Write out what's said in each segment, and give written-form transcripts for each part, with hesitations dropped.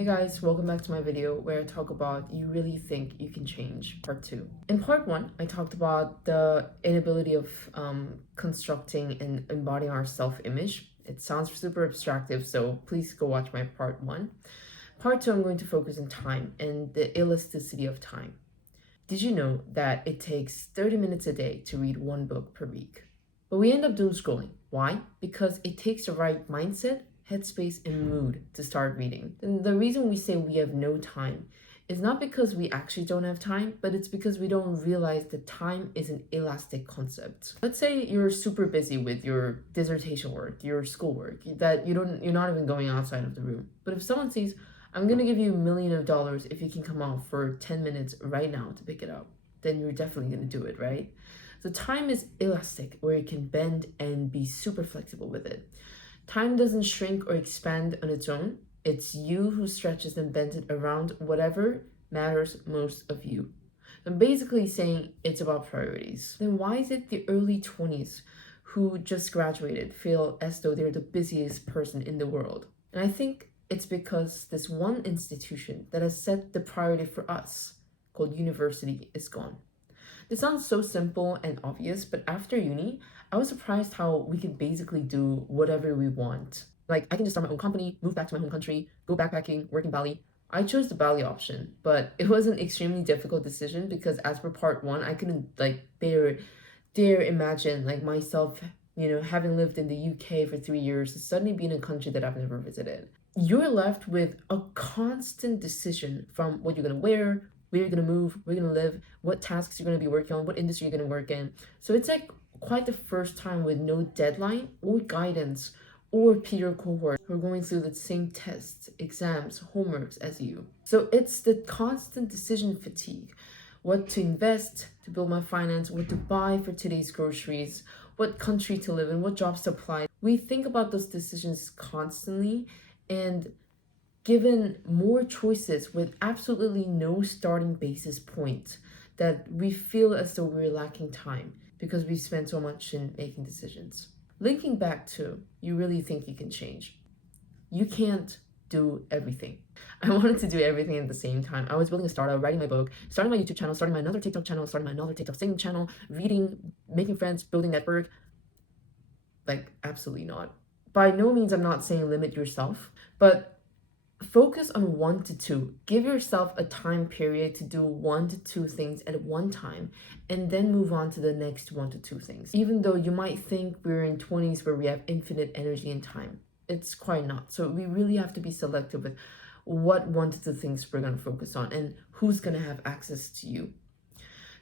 Hey guys, welcome back to my video where I talk about you really think you can change, part 2. In part 1, I talked about the inability of constructing and embodying our self-image. It sounds super abstractive, so please go watch my part 1. Part 2, I'm going to focus on time and the elasticity of time. Did you know that it takes 30 minutes a day to read one book per week? But we end up doom scrolling. Why? Because it takes the right mindset, headspace, and mood to start reading. And the reason we say we have no time is not because we actually don't have time, but it's because we don't realize that time is an elastic concept. Let's say you're super busy with your dissertation work, your schoolwork, that you're not even going outside of the room. But if someone says, I'm gonna give you $1 million if you can come out for 10 minutes right now to pick it up, then you're definitely gonna do it, right? So time is elastic, where it can bend and be super flexible with it. Time doesn't shrink or expand on its own. It's you who stretches and bends it around whatever matters most of you. I'm basically saying it's about priorities. Then why is it the early 20s who just graduated feel as though they're the busiest person in the world? And I think it's because this one institution that has set the priority for us, called university, is gone. This sounds so simple and obvious, but after uni, I was surprised how we could basically do whatever we want. Like, I can just start my own company, move back to my home country, go backpacking, work in Bali. I chose the Bali option, but it was an extremely difficult decision because as per part 1, I couldn't dare imagine myself, having lived in the UK for 3 years, suddenly be in a country that I've never visited. You're left with a constant decision from what you're gonna wear, where you're gonna move, where you're gonna live, what tasks you're gonna be working on, what industry you're gonna work in. So it's quite the first time with no deadline or guidance or peer cohort who are going through the same tests, exams, homeworks as you. So it's the constant decision fatigue. What to invest to build my finance, what to buy for today's groceries, what country to live in, what jobs to apply. We think about those decisions constantly, and given more choices with absolutely no starting basis point, that we feel as though we're lacking time because we spent so much in making decisions. Linking back to, you really think you can change. You can't do everything. I wanted to do everything at the same time. I was building a startup, writing my book, starting my YouTube channel, starting my another TikTok channel, starting my another TikTok singing channel, reading, making friends, building network. Absolutely not. By no means I'm not saying limit yourself, but focus on 1 to 2. Give yourself a time period to do 1 to 2 things at one time, and then move on to the next 1 to 2 things. Even though you might think we're in 20s where we have infinite energy and time, it's quite not. So we really have to be selective with what 1 to 2 things we're going to focus on and who's going to have access to you.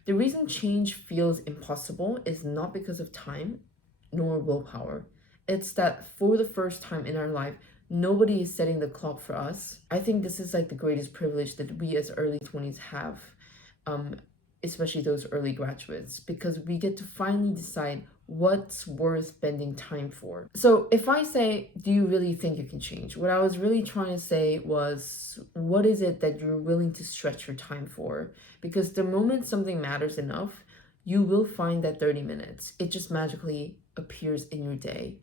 The reason change feels impossible is not because of time nor willpower. It's that for the first time in our life, nobody is setting the clock for us. I think this is the greatest privilege that we as early 20s have, especially those early graduates, because we get to finally decide what's worth spending time for. So if I say, do you really think you can change? What I was really trying to say was, what is it that you're willing to stretch your time for? Because the moment something matters enough, you will find that 30 minutes. It just magically appears in your day.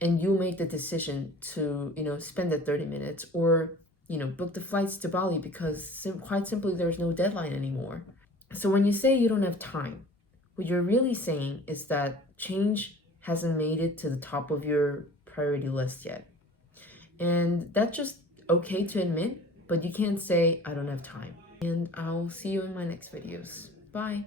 And you make the decision to, spend that 30 minutes or, book the flights to Bali because quite simply, there's no deadline anymore. So when you say you don't have time, what you're really saying is that change hasn't made it to the top of your priority list yet. And that's just okay to admit, but you can't say, I don't have time. And I'll see you in my next videos. Bye.